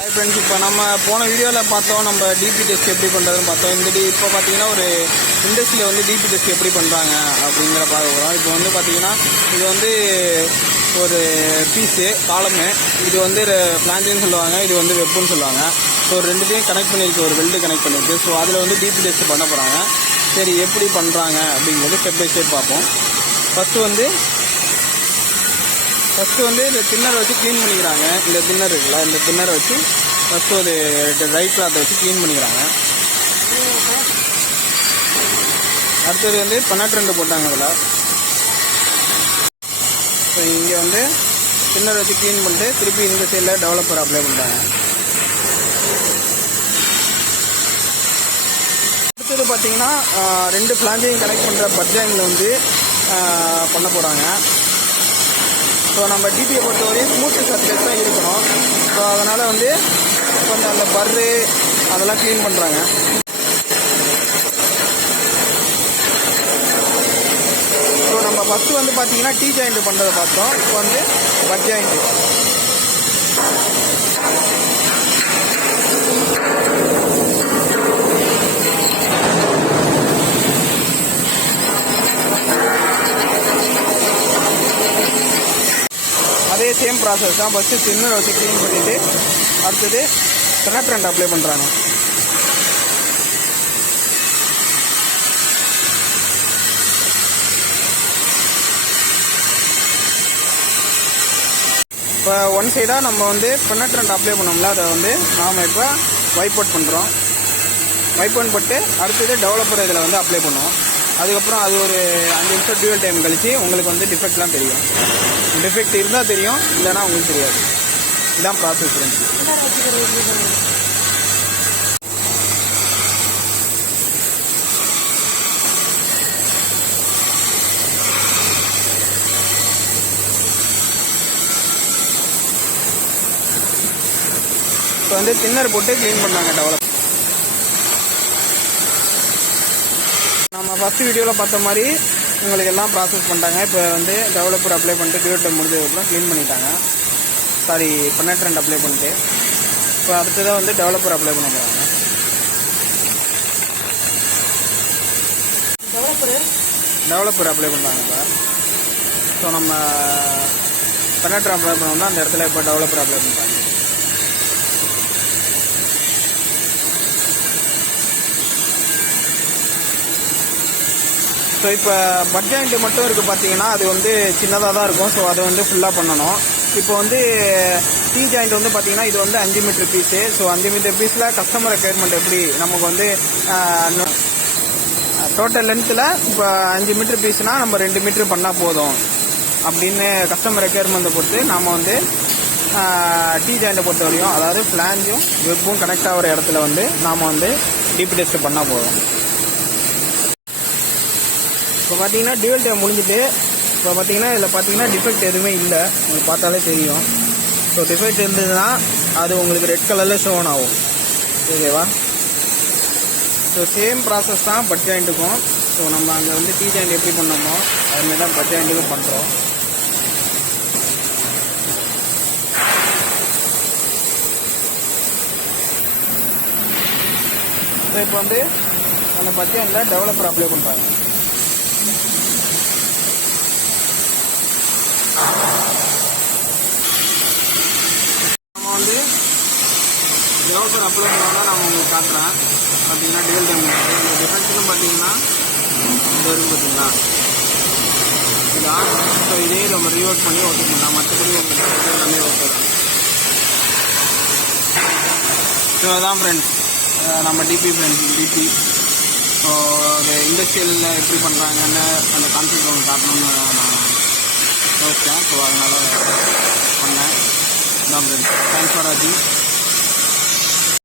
Hi friends, இப்போ நம்ம போன வீடியோவில் பார்த்தோம் நம்ம டிபி டெஸ்ட் எப்படி பண்ணுறதுன்னு பார்த்தோம். இப்போ பார்த்தீங்கன்னா ஒரு இண்டஸ்ட்ரியில் வந்து டிபி டெஸ்ட் எப்படி பண்ணுறாங்க அப்படிங்கிற பார்க்க போகிறோம். இப்போ வந்து பார்த்தீங்கன்னா இது வந்து ஒரு பீஸு காலமு, இது வந்து பிளான்ஜின்னு சொல்லுவாங்க, இது வந்து வெப்புன்னு சொல்லுவாங்க. ஸோ ரெண்டுத்தையும் கனெக்ட் பண்ணியிருக்கு, ஒரு வெல்டு கனெக்ட் பண்ணியிருக்கு. ஸோ அதில் வந்து டிபி டெஸ்ட் பண்ண போகிறாங்க. சரி, எப்படி பண்ணுறாங்க அப்படிங்கிறது ஸ்டெப் பை ஸ்டெப் பார்ப்போம். ஃபஸ்ட்டு வந்து இந்த தின்னரை வச்சு க்ளீன் பண்ணிக்கிறாங்க. இந்த தின்னர் இருக்குல்ல, இந்த தின்னரை வச்சு ஃபஸ்ட்டு ஒரு ரைட் கிளாத்தை வச்சு க்ளீன் பண்ணிக்கிறாங்க. அடுத்தது வந்து 12 போட்டாங்க அதில். ஸோ இங்கே வந்து தின்னர் வச்சு க்ளீன் பண்ணிட்டு திருப்பி இந்த சைடில் டெவலப்பர் அப்ளை பண்ணுறாங்க. அடுத்தது பார்த்தீங்கன்னா 2 ஃப்ளாஞ்சையும் கனெக்ட் பண்ணுற பட்ஜாங்கில் வந்து பண்ண போகிறாங்க. ஸோ நம்ம டிபியை பொறுத்தவரையும் ஸ்மூத்து சர்ஃபேஸ் தான் இருக்கணும். ஸோ அதனால் வந்து கொஞ்சம் அந்த பர்ரு அதெல்லாம் க்ளீன் பண்ணுறாங்க. ஸோ நம்ம ஃபஸ்ட்டு வந்து பார்த்தீங்கன்னா டீ ஜாயிண்ட் பண்ணுறதை பார்த்தோம். இப்போ வந்து பட் ஜாயிண்ட். அதே சேம் ப்ராசஸ் தான். ஃபஸ்ட்டு தின்னர் வச்சு க்ளீன் பண்ணிவிட்டு அடுத்தது பெனட்ரண்ட் அப்ளை பண்ணுறாங்க. இப்போ ஒன் சைடாக நம்ம வந்து பெனட்ரண்ட் அப்ளை பண்ணோம்ல, அதை வந்து நாம் இப்போ வைப் அவுட் பண்ணுறோம். வைப் அவுட் பண்ணிட்டு அடுத்தது டெவலப்பர் இதில் வந்து அப்ளை பண்ணுவோம். அதுக்கப்புறம் அது ஒரு 5 நிமிஷம் டியூவல் டைம் கழித்து உங்களுக்கு வந்து டிஃபெக்ட்லாம் தெரியும். டிஃபெக்ட் இருந்தால் தெரியும், இல்லைனா உங்களுக்கு தெரியாது. இதுதான் ப்ராசஸ் இருந்துச்சு. இப்போ வந்து தின்னர் போட்டு க்ளீன் பண்ணாங்க டெவலப். நம்ம ஃபஸ்ட்டு வீடியோவில் பார்த்த மாதிரி உங்களுக்கு எல்லாம் ப்ராசஸ் பண்ணிட்டாங்க. இப்போ வந்து டெவலப்பர் அப்ளை பண்ணிட்டு டியூவல் டைம் முடிஞ்சதுக்கப்புறம் க்ளீன் பண்ணிட்டாங்க. சாரி, பெனட்ரண்ட் அப்ளை பண்ணிட்டு இப்போ அடுத்ததாக வந்து டெவலப்பர் அப்ளை பண்ண போகிறாங்க. டெவலப்பர் அப்ளை பண்ணுறாங்க இப்போ. ஸோ நம்ம பெனட்ரண்ட் அப்ளை பண்ணோம்னா அந்த இடத்துல இப்போ டெவலப்பர் அப்ளை பண்ணுறாங்க. ஸோ இப்போ பட் ஜாயிண்ட் மட்டும் இருக்குது பார்த்தீங்கன்னா, அது வந்து சின்னதாக தான் இருக்கும். ஸோ அதை வந்து ஃபுல்லாக பண்ணணும். இப்போ வந்து டீ ஜாயிண்ட் வந்து பார்த்தீங்கன்னா இது வந்து 5 மீட்டர் பீஸு. ஸோ 5 மீட்டர் பீஸில் கஸ்டமர் ரெக்யர்மெண்ட் எப்படி நமக்கு வந்து டோட்டல் லென்த்தில் இப்போ 5 மீட்டர் பீஸ்னால் நம்ம 2 மீட்டர் பண்ணால் போதும் அப்படின்னு கஸ்டமர் ரெக்யர்மெண்ட்டை பொறுத்து நாம் வந்து டீ ஜாயிண்ட்டை பொறுத்த வரையும், அதாவது ஃப்ளாஞ்சும் வெப்பும் கனெக்ட் ஆகிற இடத்துல வந்து நாம் வந்து டிபி டெஸ்ட் பண்ணால் போதும். இப்போ பார்த்தீங்கன்னா டியூவல் டைம் முடிஞ்சுட்டு இப்போ பார்த்தீங்கன்னா இதில் பார்த்தீங்கன்னா டிஃபெக்ட் எதுவுமே இல்லை, உங்களுக்கு பார்த்தாலே தெரியும். ஸோ டிஃபெக்ட் இருந்ததுன்னா அது உங்களுக்கு ரெட் கலரில் ஷோன் ஆகும். ஓகேவா? ஸோ சேம் ப்ராசஸ் தான் பட் ஜாயிண்ட்டுக்கும். ஸோ நம்ம அங்கே வந்து டீ ஜாயிண்ட் எப்படி பண்ணோமோ அதுமாதிரி தான் பட் ஜாயிண்ட்டுக்கும் பண்ணுறோம். ஸோ இப்போ வந்து அந்த பட் ஜாயிண்டில் டெவலப்பர் அப்ளை பண்ணுறாங்க. நம்ம வந்து டெவலப்பர் அப்ளை பண்ணோன்னா நான் உங்களுக்கு காட்டுறேன். பார்த்தீங்கன்னா டியூவல் டைம் இந்த டிஃபெக்ட்னு பார்த்தீங்கன்னா இது வரைக்கும் பார்த்தீங்களா இதுதான். ஸோ இதே நம்ம ரீவர்ட் பண்ணி ஓகே பண்ணலாம். மற்றபடி உங்களுக்கு எல்லாமே ஓகே தான். ஸோ அதான் ஃப்ரெண்ட்ஸ், நம்ம டிபி ஸோ அது இண்டஸ்ட்ரியலில் எப்படி பண்ணுறாங்கன்னு அந்த கான்செப்ட் உங்களுக்கு காட்டணும்னு நான் யோசித்தேன். ஸோ அதனால் பண்ணேன். தான் ஃப்ரெண்ட்ஸ், தேங்க்ஸ் ஃபார் வாட்சிங்.